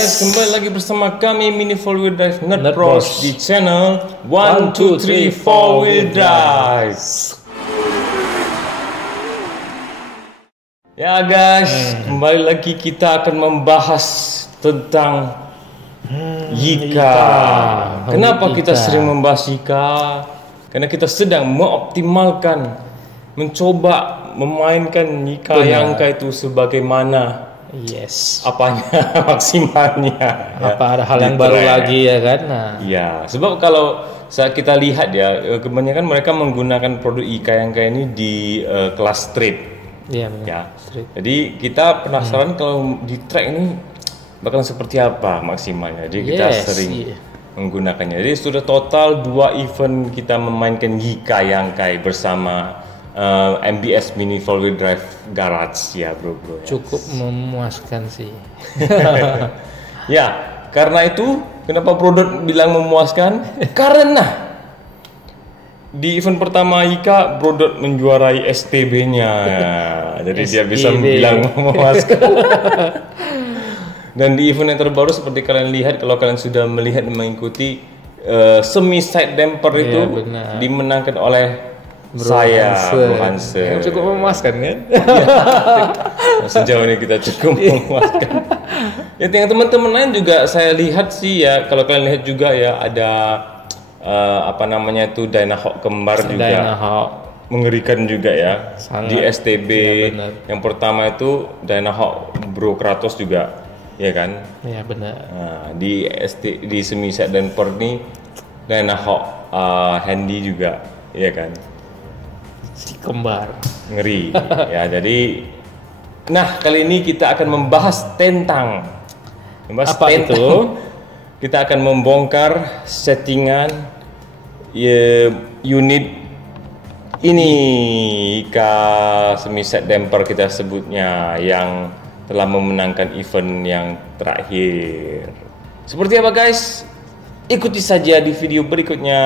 guys, kembali lagi bersama kami Mini 4 Wheel Drive Nerd Bros di channel 1, 2, 3, 4 Wheel Drive. Ya guys, kembali lagi kita akan membahas tentang Yika. Kenapa kita sering membahas Yika? Karena kita sedang mengoptimalkan, mencoba memainkan Yika Yangka itu sebagaimana apanya maksimalnya. Apa ada hal yang baru lagi ya kan? Nah. Ya, sebab kalau kita lihat ya, kebanyakan mereka menggunakan produk Yika Yangka ini di kelas street. Iya, ya. Jadi kita penasaran kalau di track ini bakal seperti apa maksimalnya. Jadi kita sering menggunakannya. Jadi sudah total 2 event kita memainkan Yika Yangka bersama MBS Mini 4 Wheel Drive Garage ya bro ya. Cukup memuaskan sih. Ya, karena itu kenapa Brodot bilang memuaskan? Karena di event pertama Yika Brodot menjuarai STB-nya ya. Jadi dia bisa bilang memuaskan. Dan di event yang terbaru seperti kalian lihat, kalau kalian sudah melihat dan mengikuti semi side damper itu dimenangkan oleh Bro Hansen. Yang cukup memuaskan kan? Sejauh ini kita cukup memuaskan. Ya, yang teman-teman lain juga saya lihat sih ya, kalau kalian lihat juga ya ada apa namanya itu Dynahawk kembar juga. Dynahawk mengerikan juga ya. Sangat. Di STB yang pertama itu Dynahawk Bro Kratos juga, ya kan? Iya benar. Nah, di semi set dan per nih Dynahawk Handy juga, ya kan? Si kembar ngeri ya. Jadi nah kali ini kita akan membahas tentang apa itu kita akan membongkar settingan unit ini Yika semi set damper kita sebutnya yang telah memenangkan event yang terakhir. Seperti apa guys? Ikuti saja di video berikutnya.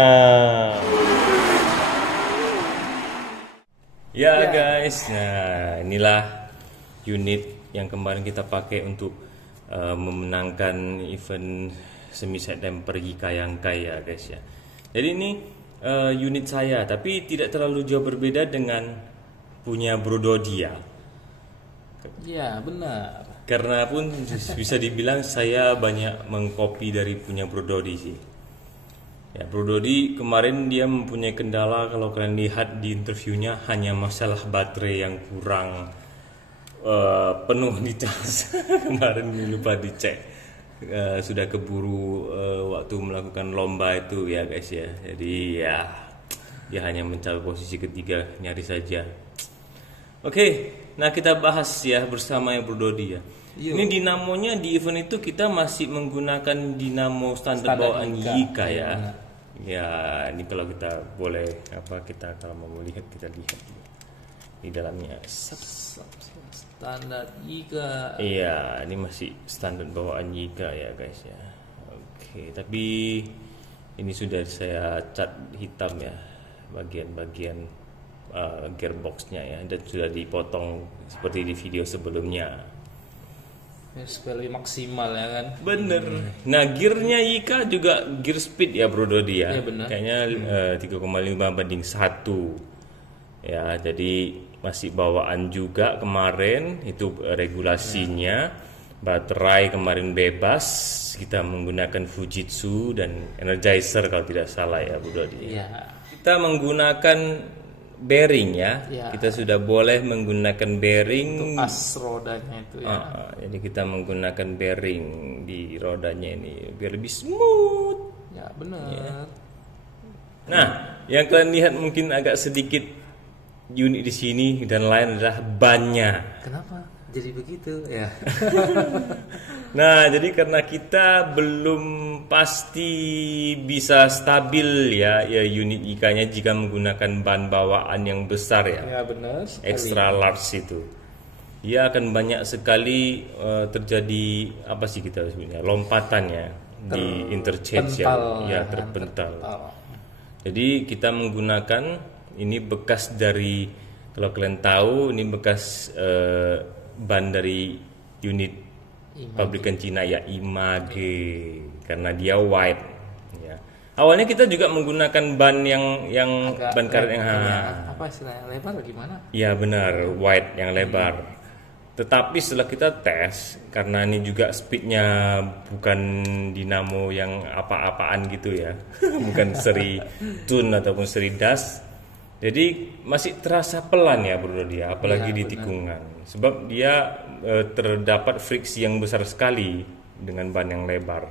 Ya guys, nah inilah unit yang kemarin kita pakai untuk memenangkan event semi set damper Yika Yangka ya guys ya. Jadi ini unit saya, tapi tidak terlalu jauh berbeda dengan punya Bro Dodi ya. Ya benar. Karena pun bisa dibilang saya banyak mengcopy dari punya Bro Dodi sih. Ya, Bro Dodi kemarin dia mempunyai kendala, kalau kalian lihat di interviewnya, hanya masalah baterai yang kurang penuh di tas. Kemarin lupa dicek, sudah keburu waktu melakukan lomba itu ya guys ya. Jadi ya dia hanya mencapai posisi ketiga, nyaris saja. Oke, nah kita bahas ya bersama Bro Dodi ya. Ini dinamonya di event itu kita masih menggunakan dinamo standar bawaan Yika ya. Ya, ini kalau kita boleh kita kalau mau lihat, kita lihat di dalamnya standar Yika. Iya, ini masih standar bawaan Yika ya guys ya. Oke, tapi ini sudah saya cat hitam ya bagian-bagian gearboxnya ya, dan sudah dipotong seperti di video sebelumnya. Supaya lebih maksimal ya kan. Bener. Nah, gearnya Yika juga gear speed ya Bro Dodi ya. Kayaknya 3,5 banding 1. Ya, jadi masih bawaan juga kemarin itu regulasinya. Baterai kemarin bebas. Kita menggunakan Fujitsu dan Energizer kalau tidak salah ya Bro Dodi. Kita menggunakan bearing ya. Kita sudah boleh menggunakan bearing untuk as rodanya itu ya. Jadi kita menggunakan bearing di rodanya ini biar lebih smooth. Ya benar. Ya. Nah, yang kalian lihat mungkin agak sedikit unik di sini dan lain adalah bannya. Kenapa jadi begitu ya? Nah, jadi karena kita belum pasti bisa stabil ya unit Yika-nya jika menggunakan ban bawaan yang besar ya. Ya benar. Extra large itu. Dia akan banyak sekali terjadi apa sih kita sebutnya, lompatannya di interchange ya terpental. Jadi kita menggunakan ini bekas dari, kalau kalian tahu ini bekas ban dari unit pabrikan Cina ya, Image, karena dia white ya. Awalnya kita juga menggunakan ban yang Agak ban karet yang apa istilahnya, lebar gimana? ya benar, white yang lebar. Tetapi setelah kita tes, karena ini juga speednya bukan dinamo yang apa-apaan gitu ya, bukan seri tune ataupun seri das, jadi masih terasa pelan ya bro dia, apalagi Ya, di benar. tikungan. Sebab dia terdapat friksi yang besar sekali dengan ban yang lebar.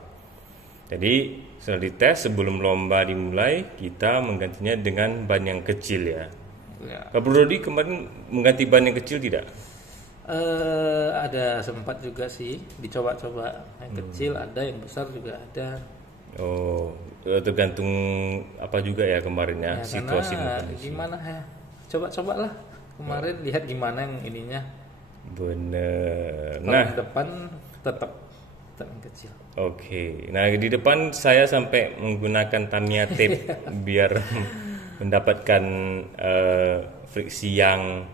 Jadi setelah dites sebelum lomba dimulai, kita menggantinya dengan ban yang kecil ya. Ya. Pak Bro Dodi kemarin mengganti ban yang kecil tidak? Ada sempat juga sih dicoba-coba, yang kecil ada, yang besar juga ada. Oh, tergantung apa juga ya kemarin ya, Ya, situasi karena dan kondisi. gimana ya, coba-cobalah kemarin, lihat gimana yang ininya. Bener. Kalau Nah, yang depan tetap yang kecil. oke. Nah, di depan saya sampai menggunakan Tamiya tape biar mendapatkan friksi yang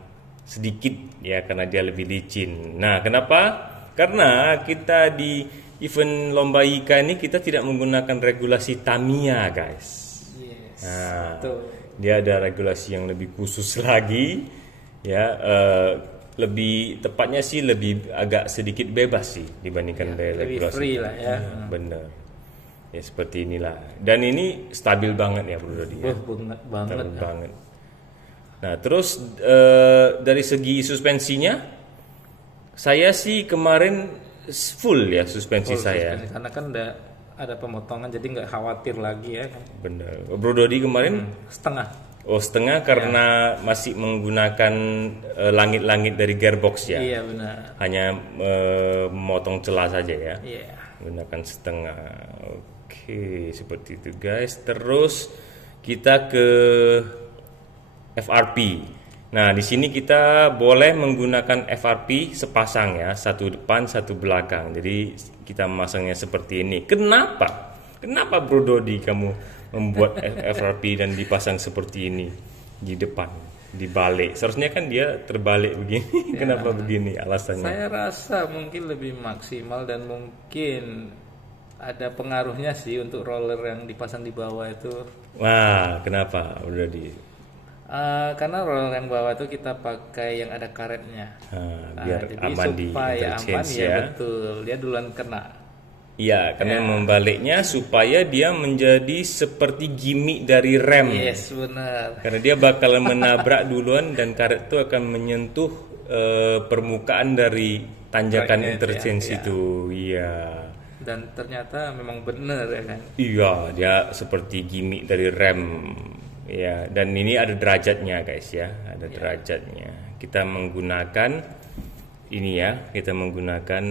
sedikit ya, karena dia lebih licin. Nah, kenapa? Karena kita di event lomba IKA ini kita tidak menggunakan regulasi Tamiya, guys. Yes. Nah, Betul. dia ada regulasi yang lebih khusus lagi ya, lebih tepatnya sih lebih agak sedikit bebas sih dibandingkan dari lebih regulasi. free lah ya. Bener. Ya seperti inilah. Dan ini stabil banget ya Bro Dodi. Ya. Banget banget. Stabil banget. Nah, terus dari segi suspensinya saya sih kemarin full ya suspensi saya. Suspensi, karena kan ada pemotongan, jadi nggak khawatir lagi ya kan. Bener. Bro Dodi kemarin Setengah. oh setengah karena masih menggunakan langit-langit dari gearbox ya. Iya benar. Hanya memotong celah saja ya. Iya. Menggunakan setengah. Oke, seperti itu guys. Terus kita ke FRP. Nah, di sini kita boleh menggunakan FRP sepasang ya, satu depan, satu belakang. Jadi kita memasangnya seperti ini. Kenapa? Kenapa Bro Dodi kamu membuat FRP dan dipasang seperti ini di depan, di balik? Seharusnya kan dia terbalik begini. Kenapa begini alasannya? Saya rasa mungkin lebih maksimal dan mungkin ada pengaruhnya sih untuk roller yang dipasang di bawah itu. Wah, kenapa Bro Dodi? Karena roller yang bawah itu kita pakai yang ada karetnya. Biar Jadi aman di supaya aman interchange ya, ya. betul. Dia duluan kena. Iya, karena membaliknya supaya dia menjadi seperti gimmick dari rem. Yes, benar. Karena dia bakal menabrak duluan dan karet itu akan menyentuh permukaan dari tanjakan Tracknya interchange ya. itu. Iya. Dan ternyata memang benar ya kan. Iya, dia seperti gimmick dari rem. Ya, dan ini ada derajatnya guys ya, ada derajatnya. Kita menggunakan ini ya, kita menggunakan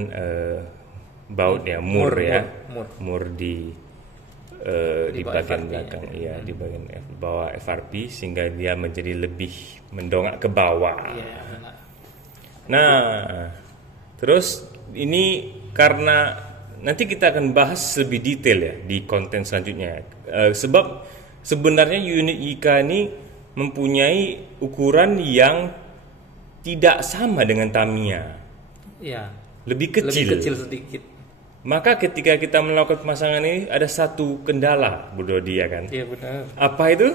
baut ya, mur ya, mur di bawah bagian FRP, belakang, iya di bagian bawah FRP sehingga dia menjadi lebih mendongak ke bawah. Iya, benar. Nah, terus ini karena nanti kita akan bahas lebih detail ya di konten selanjutnya. Sebab sebenarnya unit IKA ini mempunyai ukuran yang tidak sama dengan Tamiya. Iya. Lebih kecil. Lebih kecil sedikit. Maka ketika kita melakukan pemasangan ini ada satu kendala, Bu Dodi ya kan? Iya benar. Apa itu?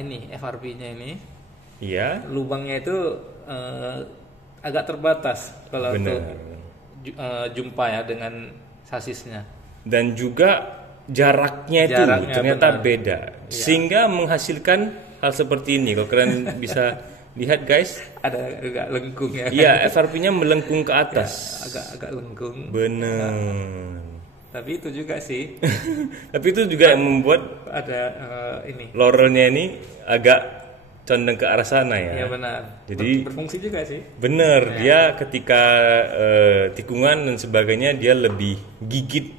Ini FRP-nya ini Iya. lubangnya itu agak terbatas kalau Benar. untuk jumpa ya dengan sasisnya. Dan juga jaraknya itu ternyata benar. beda, sehingga menghasilkan hal seperti ini. Kalau kalian bisa lihat guys, Ada agak lengkung ya. iya FRP-nya melengkung ke atas. Agak lengkung. Bener. Tapi itu juga sih Tapi itu juga yang membuat ada ini. laurelnya ini agak condong ke arah sana ya. Iya benar. Jadi Berfungsi juga sih. bener, dia ketika tikungan dan sebagainya dia lebih gigit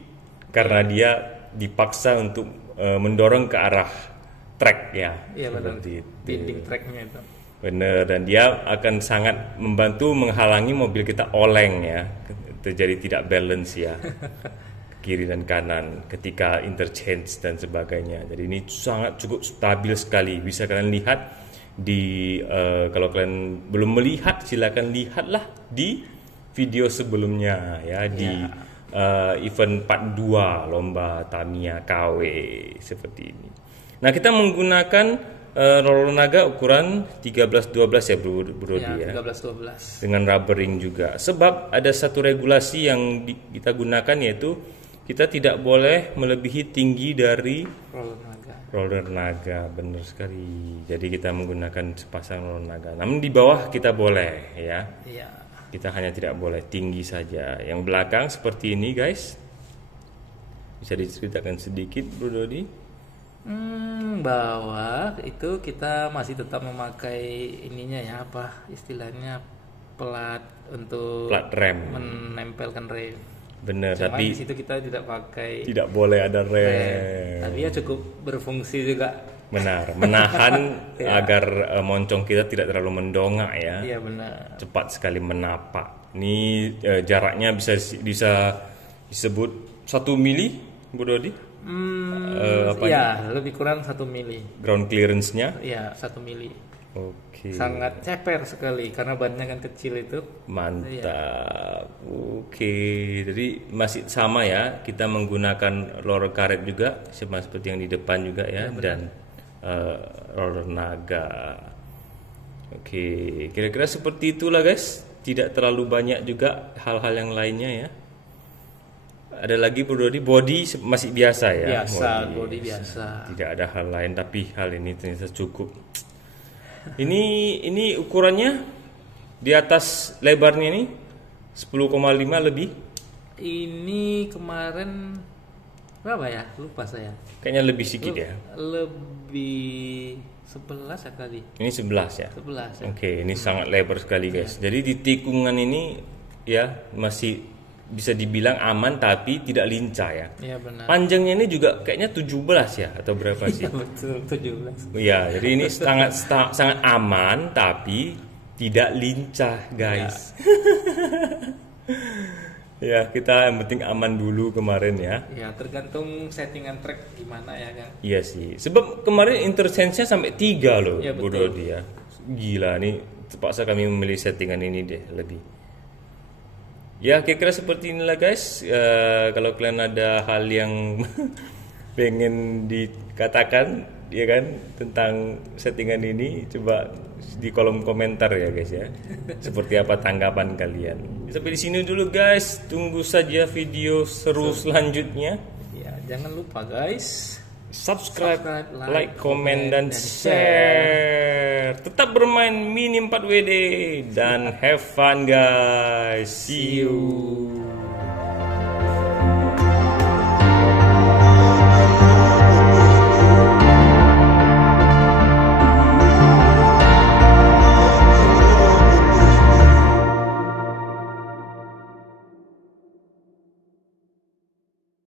karena dia dipaksa untuk mendorong ke arah track ya. Iya benar. Seperti itu. Dinding tracknya itu. Bener, dan dia akan sangat membantu menghalangi mobil kita oleng ya, terjadi tidak balance ya, kiri dan kanan ketika interchange dan sebagainya. Jadi ini sangat cukup stabil sekali. Bisa kalian lihat di kalau kalian belum melihat silakan lihatlah di video sebelumnya ya di event part 2 lomba Tamiya KW seperti ini. Nah, kita menggunakan roller naga ukuran 13-12 ya Bro Dodi ya. 13-12. Dengan rubbering juga. Sebab ada satu regulasi yang kita gunakan, yaitu kita tidak boleh melebihi tinggi dari roller naga. Benar sekali. Jadi kita menggunakan sepasang roller naga. Namun di bawah kita boleh ya. Iya. Kita hanya tidak boleh tinggi saja. Yang belakang seperti ini guys. Bisa diceritakan sedikit Bro Dodi? Bawah itu kita masih tetap memakai ininya ya, apa istilahnya, plat untuk Plat rem. menempelkan rem. Bener, Cuma tapi di situ kita tidak pakai tidak boleh ada rem. tapi ya cukup berfungsi juga. Benar, menahan agar moncong kita tidak terlalu mendongak ya. Iya benar. Cepat sekali menapak. Ini jaraknya bisa disebut 1 mili, Bu Dodi. Ya lebih kurang 1 mili. Ground clearance-nya? Ya 1 mili. Oke. Sangat ceper sekali karena bannya kan kecil itu. Mantap. Oke, jadi masih sama ya. Kita menggunakan roller karet juga, sama seperti yang di depan juga ya, dan roller naga. Oke, kira-kira seperti itulah guys. Tidak terlalu banyak juga hal-hal yang lainnya ya. Ada lagi body masih biasa ya. Body biasa. Tidak ada hal lain, tapi hal ini ternyata cukup. Ini ukurannya di atas lebarnya ini 10,5 lebih. Ini kemarin berapa ya? Lupa saya. Kayaknya lebih sedikit ya. Lebih 11 ya kali. Ini 11 ya. 11 ya. Oke, ini sangat lebar sekali guys. Jadi di tikungan ini ya masih bisa dibilang aman tapi tidak lincah ya. Iya benar. Panjangnya ini juga kayaknya 17 ya atau berapa sih? Iya betul 17. Iya, jadi ini sangat aman tapi tidak lincah guys. Ya, kita yang penting aman dulu kemarin ya. Ya tergantung settingan track gimana ya kan. Iya sih. Sebab kemarin interchange-nya sampai 3 loh, Ya, Bu betul. Dodi ya. Gila nih, terpaksa kami memilih settingan ini deh lebih. Ya kira-kira seperti inilah guys. Kalau kalian ada hal yang pengen dikatakan ya kan tentang settingan ini, coba di kolom komentar ya guys ya. Seperti apa tanggapan kalian. Sampai di sini dulu guys. Tunggu saja video seru selanjutnya. Ya jangan lupa guys. Subscribe, like, komen, dan share. Tetap bermain Mini 4WD dan have fun guys. See you.